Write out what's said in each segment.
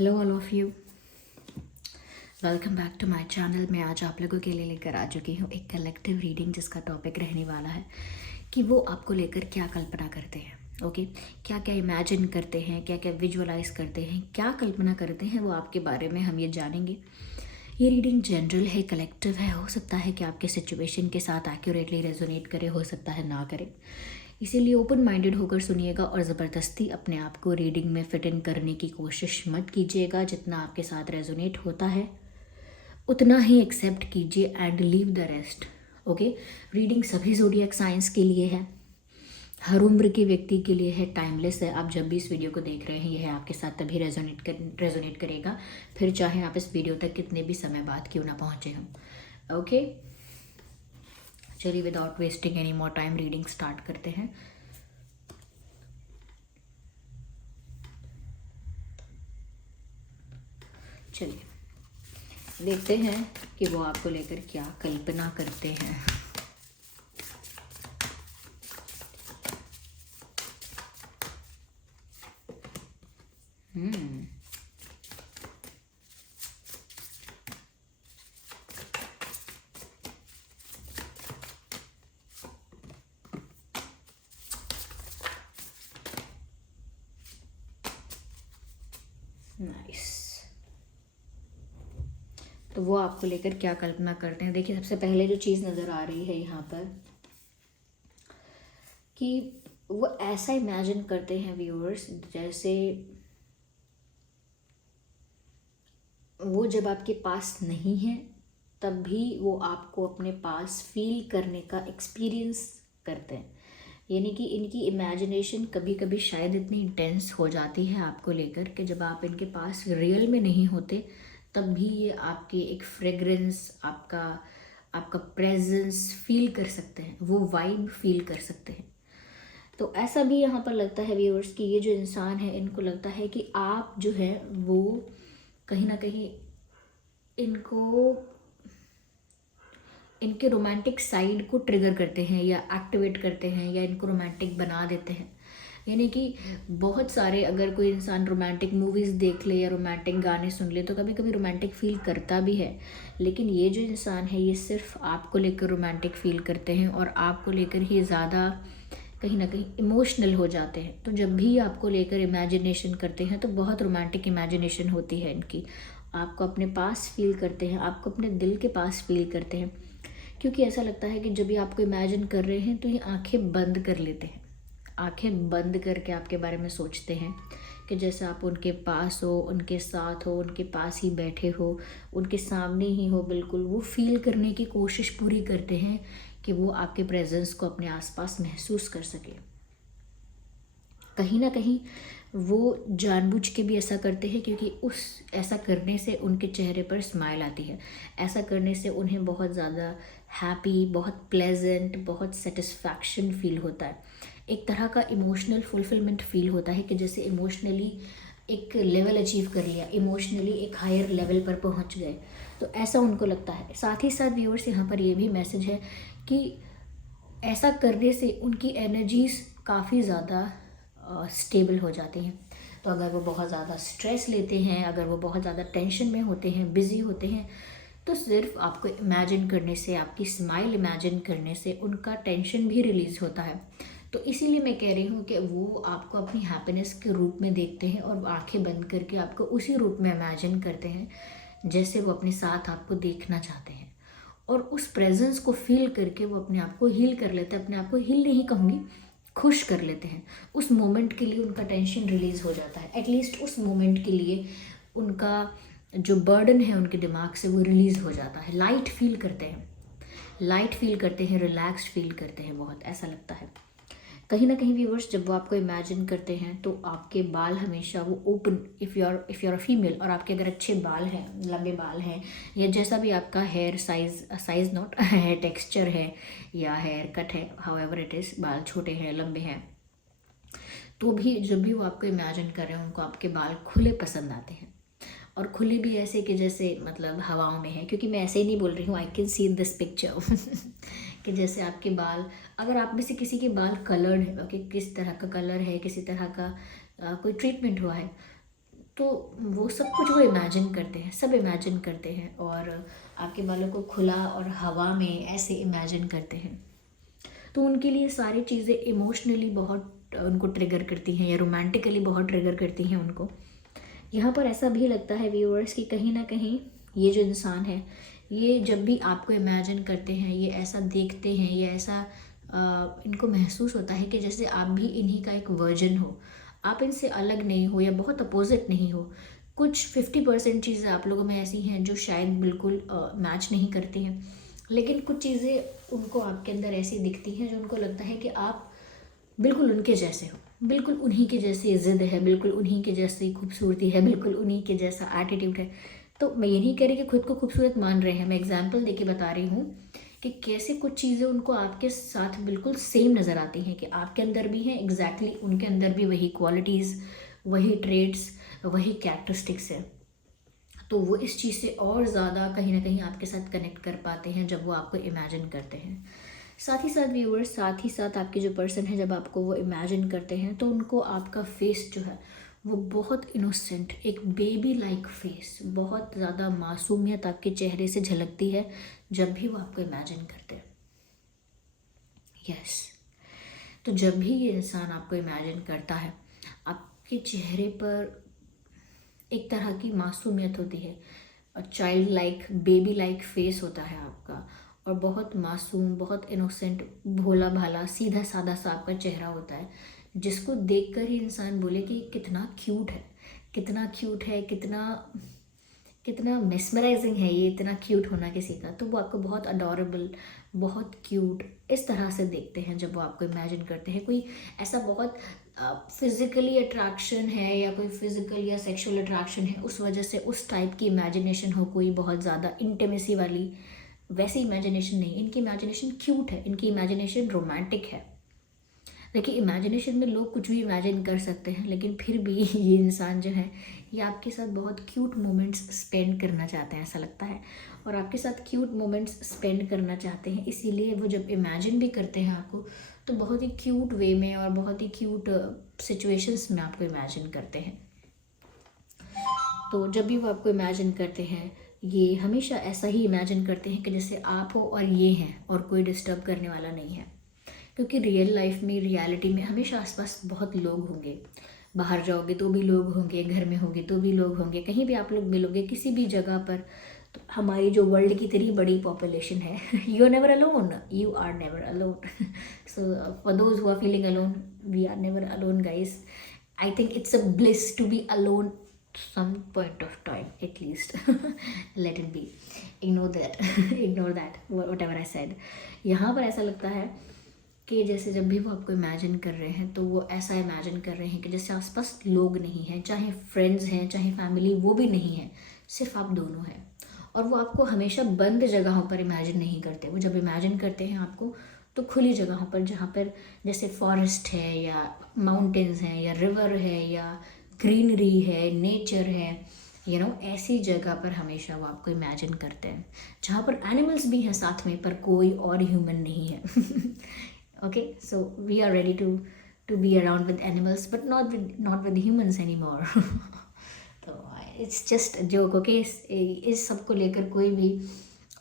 Hello all of you, welcome back to my channel. मैं आज आप लोगों के लिए लेकर आ चुकी हूँ एक कलेक्टिव रीडिंग जिसका टॉपिक रहने वाला है कि वो आपको लेकर क्या कल्पना करते हैं। ओके, क्या क्या इमेजिन करते हैं, क्या क्या विजुअलाइज करते हैं, क्या कल्पना करते हैं, वो आपके बारे में हम ये जानेंगे। ये रीडिंग जनरल है, कलेक्टिव है। हो सकता है कि आपके सिचुएशन के साथ एक्यूरेटली रेजोनेट करे, हो सकता है ना करे। इसीलिए ओपन माइंडेड होकर सुनिएगा और ज़बरदस्ती अपने आप को रीडिंग में फिट इन करने की कोशिश मत कीजिएगा। जितना आपके साथ रेजोनेट होता है उतना ही एक्सेप्ट कीजिए and leave the rest. Okay, reading सभी ज़ोडिएक साइंस के लिए है, हर उम्र के व्यक्ति के लिए है, टाइमलेस है। आप जब भी इस वीडियो को देख रहे हैं यह आपके साथ तभी रेजोनेट करेगा, फिर चाहे आप इस वीडियो तक कितने भी समय बाद क्यों ना पहुँचे हम। ओके, चलिए without wasting any more time reading start करते हैं। चलिए देखते हैं कि वो आपको लेकर क्या कल्पना करते हैं। नाइस। तो वो आपको लेकर क्या कल्पना करते हैं। देखिए, सबसे पहले जो चीज़ नज़र आ रही है यहाँ पर कि वो ऐसा इमेजिन करते हैं व्यूअर्स, जैसे वो जब आपके पास नहीं है तब भी वो आपको अपने पास फील करने का एक्सपीरियंस करते हैं। यानी कि इनकी इमेजिनेशन कभी कभी शायद इतनी इंटेंस हो जाती है आपको लेकर कि जब आप इनके पास रियल में नहीं होते तब भी ये आपकी एक फ्रेग्रेंस, आपका आपका प्रेजेंस फील कर सकते हैं, वो वाइब फील कर सकते हैं। तो ऐसा भी यहाँ पर लगता है व्यूअर्स कि ये जो इंसान है इनको लगता है कि आप जो है वो कहीं ना कहीं इनको इनके रोमांटिक साइड को ट्रिगर करते हैं या एक्टिवेट करते हैं या इनको रोमांटिक बना देते हैं। यानी कि बहुत सारे, अगर कोई इंसान रोमांटिक मूवीज़ देख ले या रोमांटिक गाने सुन ले तो कभी कभी रोमांटिक फील करता भी है, लेकिन ये जो इंसान है ये सिर्फ आपको लेकर रोमांटिक फील करते हैं और आपको लेकर ही ज़्यादा कहीं ना कहीं इमोशनल हो जाते हैं। तो जब भी आपको लेकर इमेजिनेशन करते हैं तो बहुत रोमांटिक इमेजिनेशन होती है इनकी। आपको अपने पास फील करते हैं, आपको अपने दिल के पास फील करते हैं, क्योंकि ऐसा लगता है कि जब भी आपको इमेजिन कर रहे हैं तो ये आंखें बंद कर लेते हैं। आंखें बंद करके आपके बारे में सोचते हैं कि जैसे आप उनके पास हो, उनके साथ हो, उनके पास ही बैठे हो, उनके सामने ही हो। बिल्कुल वो फील करने की कोशिश पूरी करते हैं कि वो आपके प्रेजेंस को अपने आसपास महसूस कर सके। कहीं ना कहीं वो जानबूझ के भी ऐसा करते हैं क्योंकि उस ऐसा करने से उनके चेहरे पर स्माइल आती है। ऐसा करने से उन्हें बहुत ज़्यादा हैप्पी, बहुत प्लेजेंट, बहुत सेटिस्फैक्शन फील होता है। एक तरह का इमोशनल फुलफिलमेंट फील होता है कि जैसे इमोशनली एक लेवल अचीव कर लिया, इमोशनली एक हायर लेवल पर पहुंच गए। तो ऐसा उनको लगता है। साथ ही साथ व्यूअर्स यहाँ पर ये भी मैसेज है कि ऐसा करने से उनकी एनर्जीज काफ़ी ज़्यादा स्टेबल हो जाती हैं। तो अगर वो बहुत ज़्यादा स्ट्रेस लेते हैं, अगर वो बहुत ज़्यादा टेंशन में होते हैं, बिज़ी होते हैं, तो सिर्फ आपको इमेजिन करने से, आपकी स्माइल इमेजिन करने से उनका टेंशन भी रिलीज़ होता है। तो इसीलिए मैं कह रही हूँ कि वो आपको अपनी हैप्पीनेस के रूप में देखते हैं और आंखें बंद करके आपको उसी रूप में इमेजिन करते हैं जैसे वो अपने साथ आपको देखना चाहते हैं। और उस प्रेजेंस को फील करके वो अपने आप को हील कर लेते हैं। अपने आप को हील नहीं कहूँगी, खुश कर लेते हैं। उस मोमेंट के लिए उनका टेंशन रिलीज़ हो जाता है। एटलीस्ट उस मोमेंट के लिए उनका जो बर्डन है उनके दिमाग से वो रिलीज़ हो जाता है। लाइट फील करते हैं, लाइट फील करते हैं, रिलैक्स्ड फील करते हैं, बहुत ऐसा लगता है। कहीं ना कहीं व्यूअर्स जब वो आपको इमेजिन करते हैं तो आपके बाल हमेशा वो open, if you are a female और आपके अगर अच्छे बाल हैं, लंबे बाल हैं, या जैसा भी आपका hair size not hair texture है या हेयर कट है, हाउएवर इट इज़, बाल छोटे हैं, लंबे हैं, तो भी जब भी वो आपको इमेजिन कर रहे हैं उनको आपके बाल खुले पसंद आते हैं। और खुले भी ऐसे कि जैसे मतलब हवाओं में है, क्योंकि मैं ऐसे ही नहीं बोल रही हूँ, I can see in this picture कि जैसे आपके बाल, अगर आप में से किसी के बाल कलर्ड है, ओके, किस तरह का कलर है, किसी तरह का कोई ट्रीटमेंट हुआ है, तो वो सब कुछ वो इमेजिन करते हैं, सब इमेजिन करते हैं, और आपके बालों को खुला और हवा में ऐसे इमेजिन करते हैं। तो उनके लिए सारी चीज़ें इमोशनली बहुत उनको ट्रिगर करती हैं, या रोमांटिकली बहुत ट्रिगर करती हैं उनको। यहाँ पर ऐसा भी लगता है व्यूअर्स कि कहीं ना कहीं ये जो इंसान है, ये जब भी आपको इमेजिन करते हैं, ये ऐसा देखते हैं, ये ऐसा इनको महसूस होता है कि जैसे आप भी इन्हीं का एक वर्जन हो, आप इनसे अलग नहीं हो या बहुत अपोजिट नहीं हो। कुछ 50% चीज़ें आप लोगों में ऐसी हैं जो शायद बिल्कुल मैच नहीं करती हैं, लेकिन कुछ चीज़ें उनको आपके अंदर ऐसी दिखती हैं जो उनको लगता है कि आप बिल्कुल उनके जैसे हो, बिल्कुल उन्हीं के जैसी ज़िद है, बिल्कुल उन्हीं के जैसी खूबसूरती है, बिल्कुल उन्हीं के जैसा एटीट्यूड है। तो मैं ये नहीं कह रही कि खुद को खूबसूरत मान रहे हैं, मैं एग्जाम्पल देके बता रही हूँ कि कैसे कुछ चीज़ें उनको आपके साथ बिल्कुल सेम नज़र आती हैं, कि आपके अंदर भी हैं एग्जैक्टली उनके अंदर भी वही क्वालिटीज़, वही ट्रेड्स, वही कैरेक्टरिस्टिक्स है। तो वो इस चीज़ से और ज़्यादा कहीं ना कहीं आपके साथ कनेक्ट कर पाते हैं जब वो आपको इमेजिन करते हैं। साथ ही साथ व्यूअर्स, साथ ही साथ आपके जो पर्सन है, जब आपको वो इमेजिन करते हैं तो उनको आपका फेस जो है वो बहुत इनोसेंट, एक बेबी लाइक फेस, बहुत ज़्यादा मासूमियत आपके चेहरे से झलकती है जब भी वो आपको इमेजिन करते हैं। यस, तो जब भी ये इंसान आपको इमेजिन करता है, आपके चेहरे पर एक तरह की मासूमियत होती है, child like, baby like face होता है आपका, और बहुत मासूम, बहुत इनोसेंट, भोला भाला, सीधा साधा सा आपका चेहरा होता है, जिसको देखकर ही इंसान बोले कि कितना क्यूट है, कितना क्यूट है, कितना कितना मेस्मराइजिंग है ये, इतना क्यूट होना किसी का। तो वो आपको बहुत अडोरेबल, बहुत क्यूट इस तरह से देखते हैं जब वो आपको इमेजिन करते हैं। कोई ऐसा बहुत फिज़िकली अट्रैक्शन है, या कोई फिज़िकल या सेक्सुअल अट्रैक्शन है, उस वजह से उस टाइप की इमेजिनेशन हो, कोई बहुत ज़्यादा इंटीमेसी वाली, वैसी इमेजिनेशन नहीं। इनकी इमेजिनेशन क्यूट है, इनकी इमेजिनेशन रोमांटिक है। देखिए, इमेजिनेशन में लोग कुछ भी इमेजिन कर सकते हैं, लेकिन फिर भी ये इंसान जो है, ये आपके साथ बहुत क्यूट मोमेंट्स स्पेंड करना चाहते हैं, ऐसा लगता है। और आपके साथ क्यूट मोमेंट्स स्पेंड करना चाहते हैं, इसीलिए वो जब इमेजिन भी करते हैं आपको, तो बहुत ही क्यूट वे में और बहुत ही क्यूट सिचुएशंस में आपको इमेजिन करते हैं। तो जब भी वो आपको इमेजिन करते हैं, ये हमेशा ऐसा ही इमेजिन करते हैं कि जैसे आप हो और ये हैं, और कोई डिस्टर्ब करने वाला नहीं है। क्योंकि रियल लाइफ में, रियलिटी में हमेशा आसपास बहुत लोग होंगे। बाहर जाओगे तो भी लोग होंगे, घर में होंगे तो भी लोग होंगे, कहीं भी आप लोग मिलोगे किसी भी जगह पर। तो हमारी जो वर्ल्ड की इतनी बड़ी पॉपुलेशन है, you are never alone, you are never alone. So for those who are feeling alone, we are never alone guys. I think it's a bliss to be alone some point of time at least. Let it be, ignore that, ignore that, whatever I said. यहाँ पर ऐसा लगता है कि जैसे जब भी वो आपको इमेजिन कर रहे हैं, तो वो ऐसा इमेजिन कर रहे हैं कि जैसे आसपास लोग नहीं हैं, चाहे फ्रेंड्स हैं चाहे फैमिली, वो भी नहीं है, सिर्फ आप दोनों हैं। और वो आपको हमेशा बंद जगहों पर इमेजिन नहीं करते। वो जब इमेजिन करते हैं आपको, तो खुली जगहों पर, जहाँ पर जैसे फॉरेस्ट है, या माउंटेन्स हैं, या रिवर है, या ग्रीनरी है, नेचर है, ऐसी जगह पर हमेशा वो आपको इमेजिन करते हैं, जहाँ पर एनिमल्स भी हैं साथ में, पर कोई और ह्यूमन नहीं है। Okay, so we are ready to be around with animals, but not with humans any more. तो इट्स जस्ट जोक। ओके, इस सब को लेकर कोई भी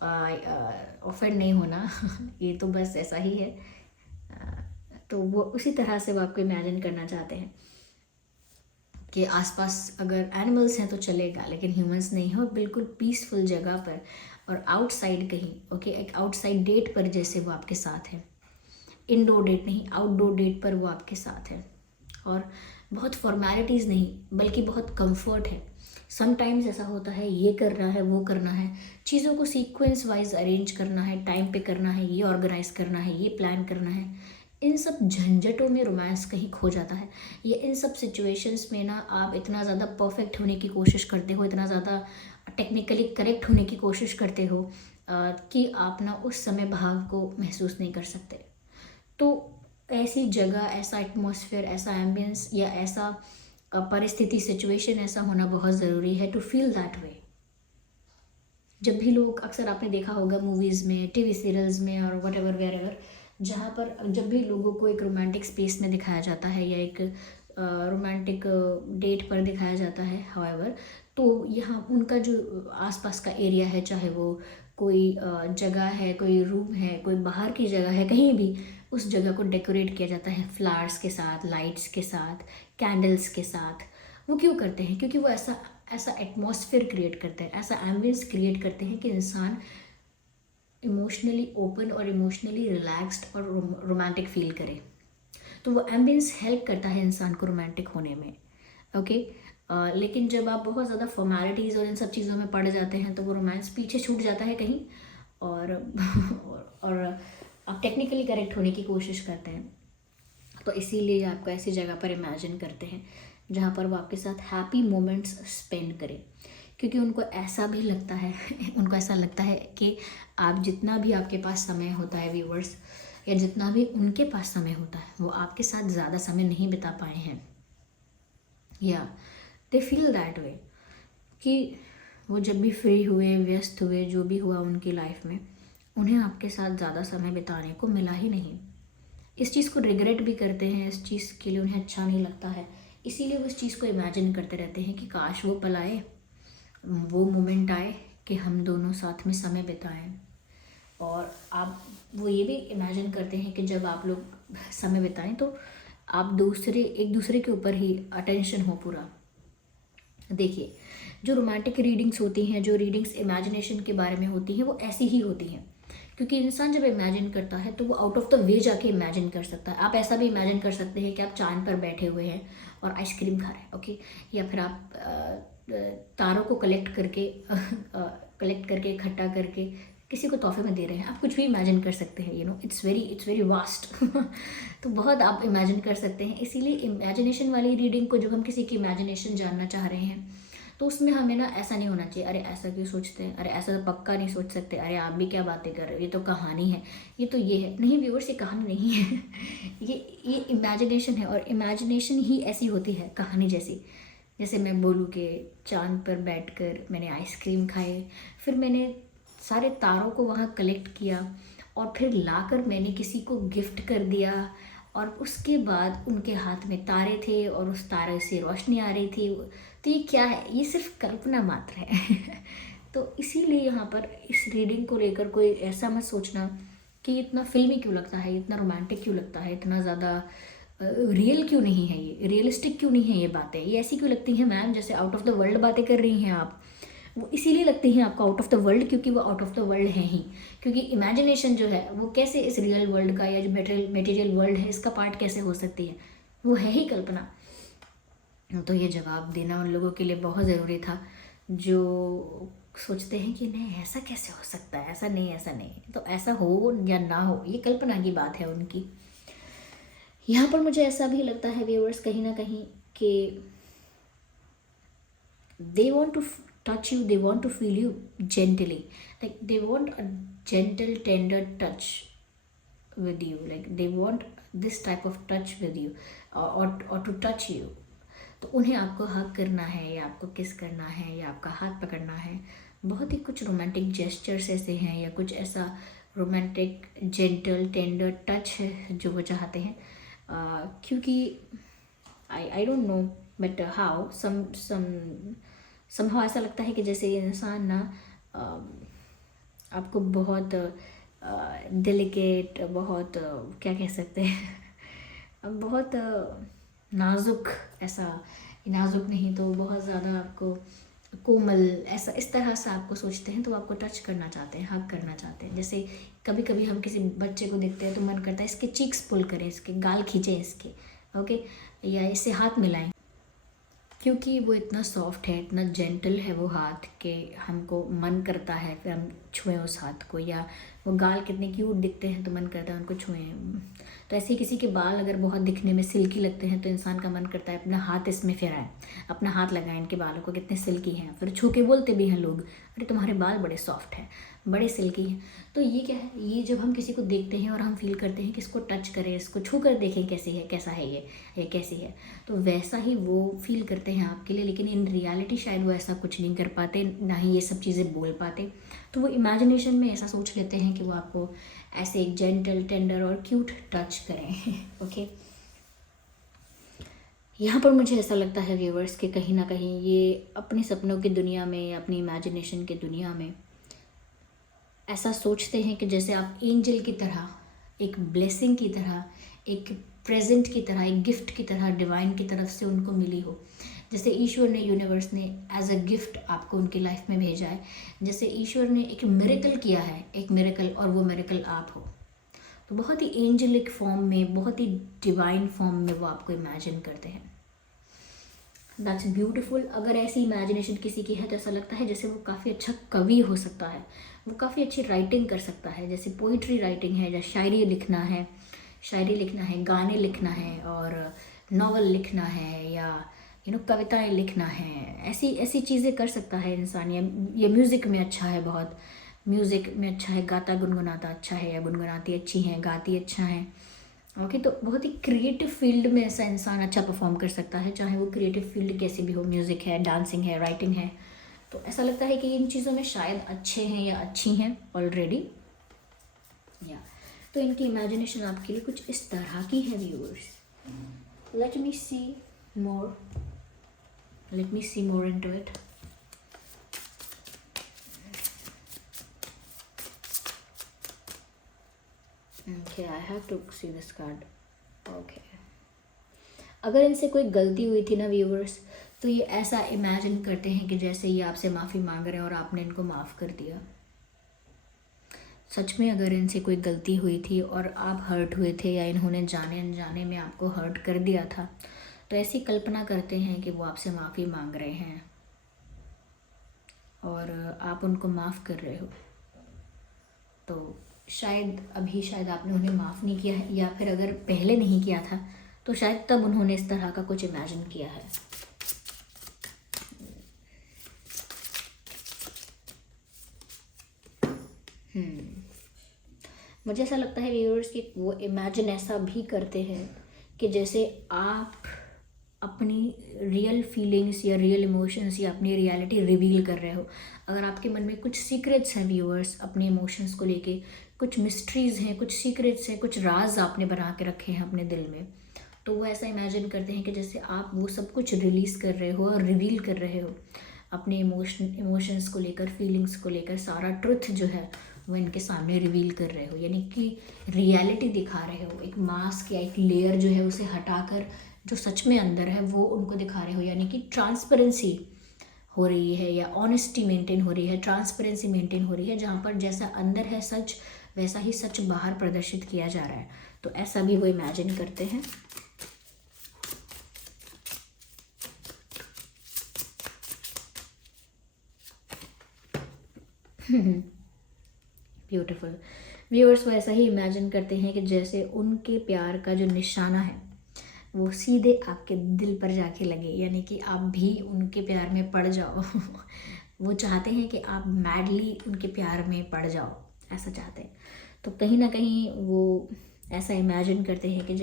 ऑफेंड नहीं होना। ये तो बस ऐसा ही है। तो वो उसी तरह से वो आपको इमेजिन करना चाहते हैं कि आसपास अगर एनिमल्स हैं तो चलेगा, लेकिन ह्यूमंस नहीं हो, बिल्कुल पीसफुल जगह पर, और आउटसाइड कहीं, ओके, एक आउटसाइड डेट पर जैसे वो आपके साथ है। इनडोर डेट नहीं, आउटडोर डेट पर वो आपके साथ है। और बहुत फॉर्मेलिटीज़ नहीं, बल्कि बहुत कंफर्ट है। समटाइम्स ऐसा होता है, ये करना है, वो करना है, चीज़ों को सीक्वेंस वाइज अरेंज करना है, टाइम पे करना है, ये ऑर्गेनाइज करना है, ये प्लान करना है। इन सब झंझटों में रोमांस कहीं खो जाता है। ये इन सब सिचुएशंस में ना, आप इतना ज़्यादा परफेक्ट होने की कोशिश करते हो, इतना ज़्यादा टेक्निकली करेक्ट होने की कोशिश करते हो कि आप ना उस समय भाव को महसूस नहीं कर सकते। तो ऐसी जगह, ऐसा एटमॉस्फेयर, ऐसा एम्बियंस, या ऐसा परिस्थिति, सिचुएशन ऐसा होना बहुत ज़रूरी है टू फील दैट वे। जब भी लोग, अक्सर आपने देखा होगा मूवीज़ में, टीवी सीरियल्स में, और वट एवर वेयर एवर, जहाँ पर जब भी लोगों को एक रोमांटिक स्पेस में दिखाया जाता है, या एक रोमांटिक डेट पर दिखाया जाता है हाउएवर, तो यहाँ उनका जो आसपास का एरिया है, चाहे वो कोई जगह है, कोई रूम है, कोई बाहर की जगह है, कहीं भी उस जगह को डेकोरेट किया जाता है फ्लावर्स के साथ, लाइट्स के साथ, कैंडल्स के साथ। वो क्यों करते हैं? क्योंकि वो ऐसा ऐसा एटमॉस्फेयर क्रिएट करते हैं, ऐसा एम्बियंस क्रिएट करते हैं कि इंसान इमोशनली ओपन और इमोशनली रिलैक्स्ड और रोमांटिक फील करे। तो वो एम्बियंस हेल्प करता है इंसान को रोमांटिक होने में। ओके। लेकिन जब आप बहुत ज़्यादा फॉर्मेलिटीज़ और इन सब चीज़ों में पड़ जाते हैं तो वो रोमांस पीछे छूट जाता है कहीं, और और आप टेक्निकली करेक्ट होने की कोशिश करते हैं। तो इसीलिए आपको ऐसी जगह पर इमेजिन करते हैं जहाँ पर वो आपके साथ हैप्पी मोमेंट्स स्पेंड करें, क्योंकि उनको ऐसा भी लगता है उनको ऐसा लगता है कि आप जितना भी आपके पास समय होता है व्यूअर्स, या जितना भी उनके पास समय होता है, वो आपके साथ ज़्यादा समय नहीं बिता पाए हैं, या दे फील दैट वे कि वो जब भी फ्री हुए, व्यस्त हुए, जो भी हुआ उनकी लाइफ में, उन्हें आपके साथ ज़्यादा समय बिताने को मिला ही नहीं। इस चीज़ को रिग्रेट भी करते हैं, इस चीज़ के लिए उन्हें अच्छा नहीं लगता है, इसीलिए वो इस चीज़ को इमेजिन करते रहते हैं कि काश वो पल आए, वो मोमेंट आए कि हम दोनों साथ में समय बिताएं। और आप वो ये भी इमेजिन करते हैं कि जब आप लोग समय बिताएं तो आप एक दूसरे के ऊपर ही अटेंशन हो पूरा। देखिए, जो रोमांटिक रीडिंग्स होती हैं, जो रीडिंग्स इमेजिनेशन के बारे में होती हैं, वो ऐसी ही होती हैं, क्योंकि इंसान जब इमेजिन करता है तो वो आउट ऑफ द वे जाके इमेजिन कर सकता है। आप ऐसा भी इमेजिन कर सकते हैं कि आप चांद पर बैठे हुए हैं और आइसक्रीम खा रहे हैं, ओके, या फिर आप तारों को कलेक्ट करके इकट्ठा करके किसी को तोहफे में दे रहे हैं। आप कुछ भी इमेजिन कर सकते हैं, इट्स वेरी वास्ट तो बहुत आप इमेजिन कर सकते हैं। इसीलिए इमेजिनेशन वाली रीडिंग को, जब हम किसी की इमेजिनेशन जानना चाह रहे हैं, तो उसमें हमें ना ऐसा नहीं होना चाहिए, अरे ऐसा क्यों सोचते हैं, अरे ऐसा तो पक्का नहीं सोच सकते, अरे आप भी क्या बातें कर रहे हो, ये तो कहानी है, ये तो ये है। नहीं व्यूअर्स, ये कहानी नहीं है ये इमेजिनेशन है, और इमेजिनेशन ही ऐसी होती है कहानी जैसी। जैसे मैं बोलूँ कि चांद पर बैठकर मैंने आइसक्रीम खाए, फिर मैंने सारे तारों को वहाँ कलेक्ट किया, और फिर लाकर मैंने किसी को गिफ्ट कर दिया, और उसके बाद उनके हाथ में तारे थे और उस तारे से रोशनी आ रही थी। तो ये क्या है? ये सिर्फ कल्पना मात्र है तो इसीलिए यहाँ पर इस रीडिंग को लेकर कोई ऐसा मत सोचना कि ये इतना फिल्मी क्यों लगता है, इतना रोमांटिक क्यों लगता है, इतना ज़्यादा रियल क्यों नहीं है, ये रियलिस्टिक क्यों नहीं है, ये बातें ये ऐसी क्यों लगती हैं मैम, जैसे आउट ऑफ द वर्ल्ड बातें कर रही हैं आप। वो इसीलिए लगती हैं आपको आउट ऑफ द वर्ल्ड, क्योंकि वो आउट ऑफ द वर्ल्ड है ही। क्योंकि इमेजिनेशन जो है वो कैसे इस रियल वर्ल्ड का, या जो मटेरियल वर्ल्ड है, इसका पार्ट कैसे हो सकती है, वो है ही कल्पना। तो ये जवाब देना उन लोगों के लिए बहुत ज़रूरी था जो सोचते हैं कि नहीं ऐसा कैसे हो सकता है, ऐसा नहीं। तो ऐसा हो या ना हो, ये कल्पना की बात है उनकी। यहाँ पर मुझे ऐसा भी लगता है व्यूअर्स, कहीं ना कहीं कि they want to touch you, they want to feel you gently, like they want a gentle tender touch with you, like they want this type of touch with you, or to touch you। तो उन्हें आपको हग करना है, या आपको किस करना है, या आपका हाथ पकड़ना है। बहुत ही कुछ रोमांटिक जेस्चर्स ऐसे हैं, या कुछ ऐसा रोमांटिक जेंटल टेंडर टच है जो वो चाहते हैं। क्योंकि I don't know but how somehow ऐसा लगता है कि जैसे ये इंसान ना आपको बहुत डेलिकेट, बहुत क्या कह सकते हैं बहुत नाजुक, ऐसा नाजुक नहीं तो बहुत ज़्यादा आपको कोमल, ऐसा इस तरह से आपको सोचते हैं, तो आपको टच करना चाहते हैं, हग करना चाहते हैं। जैसे कभी कभी हम किसी बच्चे को देखते हैं तो मन करता है इसके चीक्स पुल करें, इसके गाल खींचें इसके, ओके, या इससे हाथ मिलाएं, क्योंकि वो इतना सॉफ्ट है, इतना जेंटल है वो हाथ के हमको मन करता है फिर हम छुएं उस हाथ को। या वो गाल कितने क्यूट दिखते हैं तो मन करता है उनको छुएं। तो ऐसे ही किसी के बाल अगर बहुत दिखने में सिल्की लगते हैं तो इंसान का मन करता है अपना हाथ इसमें फिराएं, अपना हाथ लगाएं इनके बालों को, कितने सिल्की हैं। फिर छू के बोलते भी हैं लोग, अरे तुम्हारे बाल बड़े सॉफ्ट हैं, बड़े सिल्की हैं। तो ये क्या है, ये जब हम किसी को देखते हैं और हम फील करते हैं कि इसको टच करें, इसको छू कर देखें कैसी है, कैसा है ये कैसी है, तो वैसा ही वो फील करते हैं आपके लिए। लेकिन इन रियलिटी शायद वो ऐसा कुछ नहीं कर पाते, ना ही ये सब चीज़ें बोल पाते। तो वो इमेजिनेशन में ऐसा सोच लेते हैं कि वो आपको ऐसे एक जेंटल टेंडर और क्यूट टच करें ओके। यहाँ पर मुझे ऐसा लगता है व्यूवर्स कि कहीं ना कहीं ये अपने सपनों की दुनिया में, अपनी इमेजिनेशन की दुनिया में ऐसा सोचते हैं कि जैसे आप एंजल की तरह, एक ब्लेसिंग की तरह, एक प्रेजेंट की तरह, एक गिफ्ट की तरह डिवाइन की तरफ से उनको मिली हो। जैसे ईश्वर ने, यूनिवर्स ने एज अ गिफ्ट आपको उनकी लाइफ में भेजा है। जैसे ईश्वर ने एक मिरेकल किया है, एक मिरेकल, और वो मिरेकल आप हो। तो बहुत ही एंजलिक फॉर्म में, बहुत ही डिवाइन फॉर्म में वो आपको इमेजिन करते हैं। That's beautiful. अगर ऐसी इमेजिनेशन किसी की है तो ऐसा लगता है जैसे वो काफ़ी अच्छा कवि हो सकता है, वो काफ़ी अच्छी राइटिंग कर सकता है, जैसे पोइट्री राइटिंग है, या शायरी लिखना है, गाने लिखना है, और नॉवल लिखना है, या कविताएं लिखना है। ऐसी ऐसी चीज़ें कर सकता है इंसान। या म्यूज़िक में अच्छा है, बहुत म्यूज़िक में अच्छा है, गाता गुनगुनाता अच्छा है, या गुनगुनाती अच्छी हैं, गाती अच्छा है। ओके, तो बहुत ही क्रिएटिव फील्ड में ऐसा इंसान अच्छा परफॉर्म कर सकता है, चाहे वो क्रिएटिव फील्ड कैसी भी हो, म्यूज़िक है, डांसिंग है, राइटिंग है। तो ऐसा लगता है कि इन चीज़ों में शायद अच्छे हैं या अच्छी हैं ऑलरेडी। या तो इनकी इमेजिनेशन आपके लिए कुछ इस तरह की है viewers. Let me see more into it. Okay, I have to see this card. Okay. अगर इनसे कोई गलती हुई थी ना व्यूवर्स, तो ये ऐसा इमेजिन करते हैं कि जैसे ये आपसे माफ़ी मांग रहे हैं और आपने इनको माफ़ कर दिया। सच में अगर इनसे कोई गलती हुई थी और आप हर्ट हुए थे, या इन्होंने जाने अनजाने में आपको हर्ट कर दिया था, तो ऐसी कल्पना करते हैं कि वो आपसे माफ़ी मांग रहे हैं और आप उनको माफ़ कर रहे हो। तो शायद आपने उन्हें माफ़ नहीं किया है, या फिर अगर पहले नहीं किया था तो शायद तब उन्होंने इस तरह का कुछ इमेजिन किया है। मुझे ऐसा लगता है व्यूअर्स कि वो इमेजिन ऐसा भी करते हैं कि जैसे आप अपनी रियल फीलिंग्स या रियल इमोशंस या अपनी रियलिटी रिवील कर रहे हो। अगर आपके मन में कुछ सीक्रेट्स हैं व्यूअर्स, अपने इमोशंस को लेके कुछ मिस्ट्रीज़ हैं, कुछ सीक्रेट्स हैं, कुछ राज आपने बना के रखे हैं अपने दिल में, तो वो ऐसा इमेजिन करते हैं कि जैसे आप वो सब कुछ रिलीज़ कर रहे हो और रिवील कर रहे हो अपने इमोशंस को लेकर, फीलिंग्स को लेकर, सारा ट्रुथ जो है वो इनके सामने रिवील कर रहे हो, यानी कि रियलिटी दिखा रहे हो। एक मास्क या एक लेयर जो है उसे हटाकर जो सच में अंदर है वो उनको दिखा रहे हो, यानी कि ट्रांसपेरेंसी हो रही है, या ऑनेस्टी मेंटेन हो रही है, ट्रांसपेरेंसी मेंटेन हो रही है, जहाँ पर जैसा अंदर है सच, वैसा ही सच बाहर प्रदर्शित किया जा रहा है। तो ऐसा भी वो इमेजिन करते हैं। ब्यूटीफुल व्यूअर्स, वो ऐसा ही इमेजिन करते हैं कि जैसे उनके प्यार का जो निशाना है वो सीधे आपके दिल पर जाके लगे, यानी कि आप भी उनके प्यार में पड़ जाओ। वो चाहते हैं कि आप मैडली उनके प्यार में पड़ जाओ, ऐसा चाहते हैं। तो कहीं ना कहीं वो ऐसा इमेजिन करते हैं कि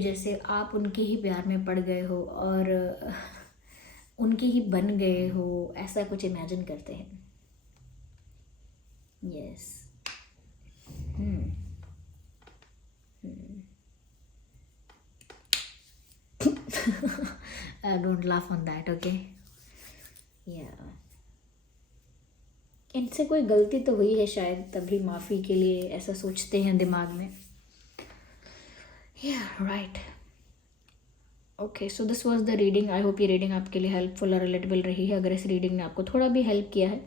जैसे आप उनके ही प्यार में पड़ गए हो और उनके ही बन गए हो, ऐसा कुछ इमेजिन करते हैं। Yes. Don't laugh on that, okay? Yeah. इनसे कोई गलती तो हुई है शायद, तभी माफ़ी के लिए ऐसा सोचते हैं दिमाग में। Yeah, right. Okay, so this was the reading. I hope ये रीडिंग आपके लिए हेल्पफुल और रिलेटेबल रही है। अगर इस रीडिंग ने आपको थोड़ा भी हेल्प किया है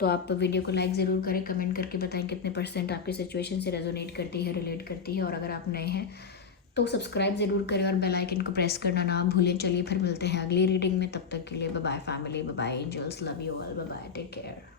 तो आप वीडियो को लाइक ज़रूर करें, कमेंट करके बताएं कितने % आपकी सिचुएशन से रेजोनेट करती है, रिलेट करती है। और अगर आप नए हैं तो सब्सक्राइब ज़रूर करें और बेल आइकन को प्रेस करना ना भूलें। चलिए फिर मिलते हैं अगली रीडिंग में, तब तक के लिए bye bye family, bye bye angels, love you all, bye bye, take care.